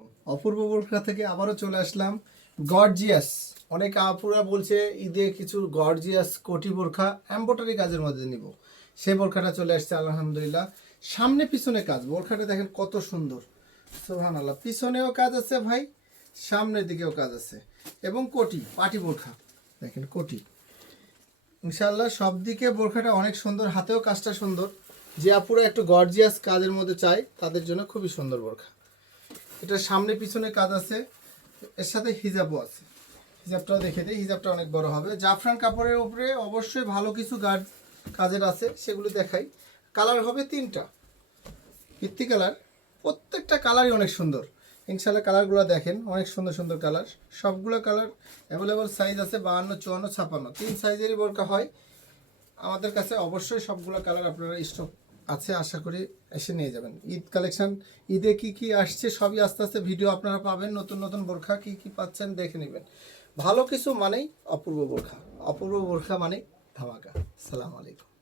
অপূর্ব বোরখা থেকে আবারও চলে আসলাম গর্জিয়াস। অনেক আপুরা বলছে ঈদে কিছু গর্জিয়াস কোটি বোরখা এমব্রয়ডারি কাজের মধ্যে নিব, সেই বোরখাটা চলে আসছে আলহামদুলিল্লাহ। সামনে পিছনে কাজ, বোরখাটা দেখেন কত সুন্দর, সুবহানাল্লাহ। পিছনেও কাজ আছে ভাই, সামনের দিকেও কাজ আছে, এবং কোটি পাটি বোরখা দেখেন, কোটি ইনশাআল্লাহ সব দিকে বোরখাটা অনেক সুন্দর, হাতেও কাজটা সুন্দর। যে আপুরা একটু গর্জিয়াস কাজের মধ্যে চায় তাদের জন্য খুবই সুন্দর বোরখা। এটা সামনে পিছনে কাজ আছে, এর সাথে হিজাবও আছে। হিজাবটাও দেখে দিই, হিজাবটা অনেক বড় হবে। জাফরান কাপড়ের উপরে অবশ্যই ভালো কিছু কাজের আছে, সেগুলো দেখাই। কালার হবে তিনটা, ভিত্তি কালার, প্রত্যেকটা কালারই অনেক সুন্দর। ইনশাল্লাহ কালারগুলো দেখেন, অনেক সুন্দর সুন্দর কালার। সবগুলো কালার অ্যাভেলেবল সাইজ আছে 52, 54, 56, 3 সাইজেরই বোরকা হয় আমাদের কাছে। অবশ্যই সবগুলো কালার আপনারা স্টক আছে, আশা করি এসে নিয়ে যাবেন। ঈদ কালেকশন, ঈদে কি কি আসছে সবই আস্তে আস্তে ভিডিও আপনারা পাবেন। নতুন নতুন বোরখা কি কি পাচ্ছেন দেখে নেবেন। ভালো কিছু মানেই অপূর্ব বোরখা, অপূর্ব বোরখা মানেই ধামাকা। আসসালামু আলাইকুম।